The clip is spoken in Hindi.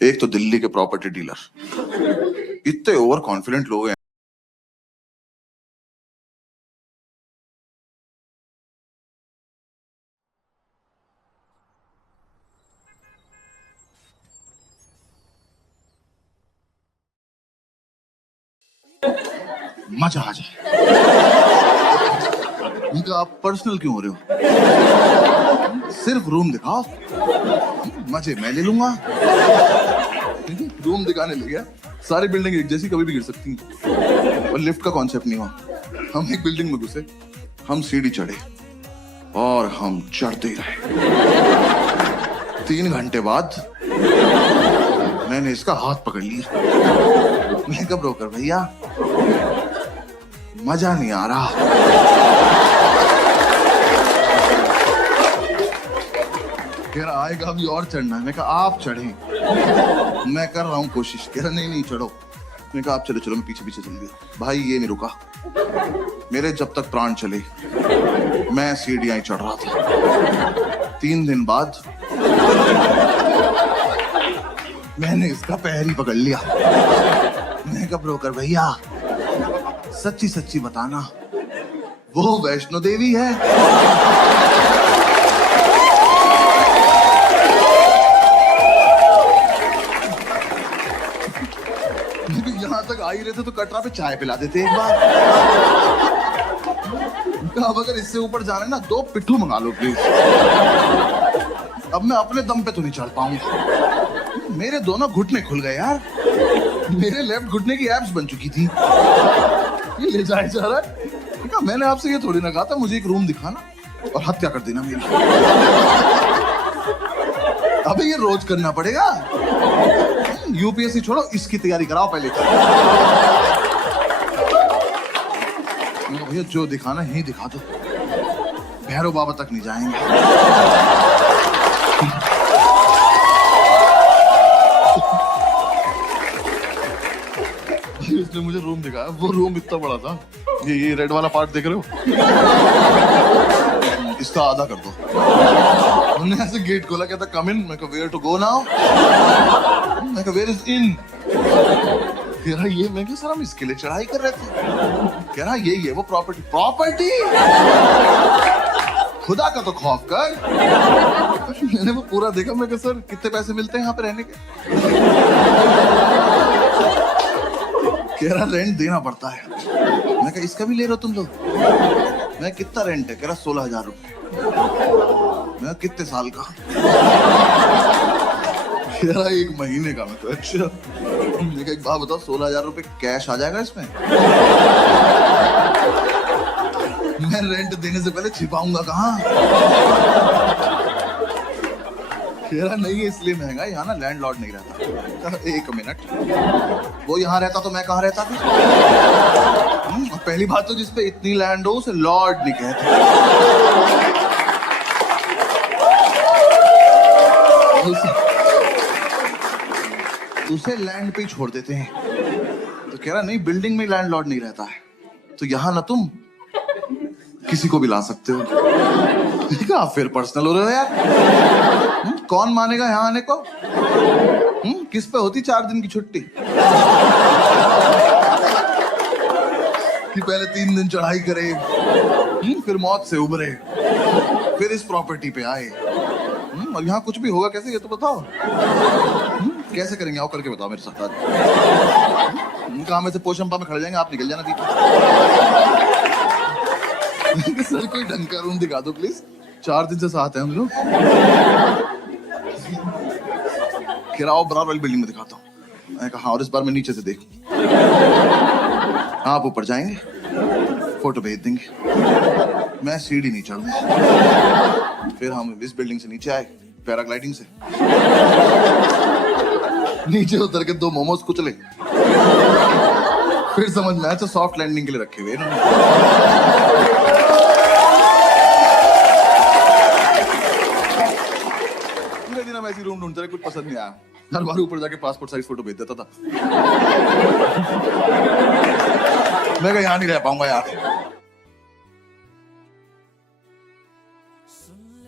एक तो दिल्ली के प्रॉपर्टी डीलर इतने ओवर कॉन्फिडेंट लोग हैं। मजा आ जाए। इनका आप पर्सनल क्यों हो रहे हो? सिर्फ रूम दिखाओ, मजे मैं ले लूंगा। रूम दिखाने ले गया, सारी बिल्डिंग एक जैसी कभी भी गिर सकती हैं और लिफ्ट का कॉन्सेप्ट नहीं हुआ। हम एक बिल्डिंग में घुसे, हम सीढ़ी चढ़े और हम चढ़ते ही रहे। 3 घंटे बाद मैंने इसका हाथ पकड़ लिया। मैं कब ब्रोकर भैया, मजा नहीं आ रहा। कह रहा आएगा अभी और चढ़ना है। मैं कहा आप चढ़े, मैं कर रहा हूँ कोशिश। कह रहा नहीं चढ़ो। मैं कहा आप चलो चलो, मैं पीछे पीछे चल गया। भाई ये नहीं रुका, मेरे जब तक प्राण चले मैं सीढ़ियां चढ़ रहा था। 3 दिन बाद मैंने इसका पैर ही पकड़ लिया। मैं कहा ब्रोकर भैया सच्ची सच्ची बताना, वो वैष्णो देवी है? यहाँ तक आ ही रहे थे तो कटरा पे चाय पिला देते एक बार। अब अगर इससे ऊपर जाना है ना, 2 पिट्ठू मंगा लो प्लीज। अब मैं अपने दम पे तो नहीं चढ़ पाऊंगा। मेरे दोनों घुटने खुल गए यार। मेरे लेफ्ट घुटने की एब्स बन चुकी थी। ये ले जाए जा रहा है। मैंने आपसे ये थोड़ी ना कहा था मुझे एक रूम दिखाना और हत्या कर देना मेरी। अबे ये रोज करना पड़ेगा। यूपीएससी छोड़ो, इसकी तैयारी कराओ पहले। भैया जो दिखाना ही दिखा दो, भैरव बाबा तक नहीं जाएंगे। इसने मुझे रूम दिखाया, वो रूम इतना बड़ा था। ये रेड वाला पार्ट देख रहे हो, इसका आधा कर दो। उन्होंने ऐसे गेट खोला, कहता कम इन। मैं कहा वेयर टू गो नाउ? मैं कहा वेयर इज इन? कह रहा ये। मैं कहा सर हम इसके लिए चढ़ाई कर रहे थे। कह रहा यही है वो प्रॉपर्टी। प्रॉपर्टी खुदा का तो खौफ कर। मैंने वो पूरा देखा। मैं कहा सर कितने पैसे मिलते हैं यहाँ पे रहने के? कह रहा रेंट देना पड़ता है। मैं कहा इसका भी ले रहे हो तुम लोग? मैं कितना रेंट है? कह रहा 16,000 रुपए। मैं कितने साल का? कह रहा 1 महीने का। मैं तो अच्छा। मैं कहा एक बात बताओ, 16,000 रुपए कैश आ जाएगा इसमें? मैं रेंट देने से पहले छिपाऊंगा कहाँ? कह रहा नहीं इसलिए महंगा, यहाँ ना लैंडलॉर्ड नहीं रहता। 1 मिनट, वो यहाँ रहता तो मैं कहाँ रहता फिर? पहली बात तो जिसपे इतनी लैंड हो उसे लॉर्ड नहीं कहते। उसे लैंड पे ही छोड़ देते हैं। तो कह रहा नहीं बिल्डिंग में लैंडलॉर्ड नहीं रहता है, तो यहाँ ना तुम किसी को भी ला सकते हो। आप फिर पर्सनल हो रहे हो यार। कौन मानेगा यहाँ आने को? किस पे होती 4 दिन की छुट्टी कि पहले 3 दिन चढ़ाई करे, फिर मौत से उबरे, फिर इस प्रॉपर्टी पे आए। और यहाँ कुछ भी होगा कैसे, ये तो बताओ। कैसे करेंगे? आओ करके बताओ मेरे साथ आज। कहा में से पोशंपा में खड़े जाएंगे, आप निकल जाना बीच। सर कोई ढंग का रूम दिखा दो प्लीज, 4 दिन से साथ हैं हम लोग। किराओ बराबर वाली बिल्डिंग में दिखाता हूँ। मैंने कहा और इस बार मैं नीचे से देखूं। आप ऊपर जाएंगे, फोटो भेज देंगे। मैं सीढ़ी नहीं चढ़ूंगा। फिर हम इस बिल्डिंग से नीचे आए पैराग्लाइडिंग से। नीचे उतर के 2 मोमोज कुचले। फिर समझ में आया तो सॉफ्ट लैंडिंग के लिए रखे हुए पूरे दिन हम ऐसी रूम ढूंढते रहे, कुछ पसंद नहीं आया। हर बार ऊपर जाके पासपोर्ट साइज फोटो भेज देता था। मैं कहा यहाँ नहीं रह पाऊंगा यार।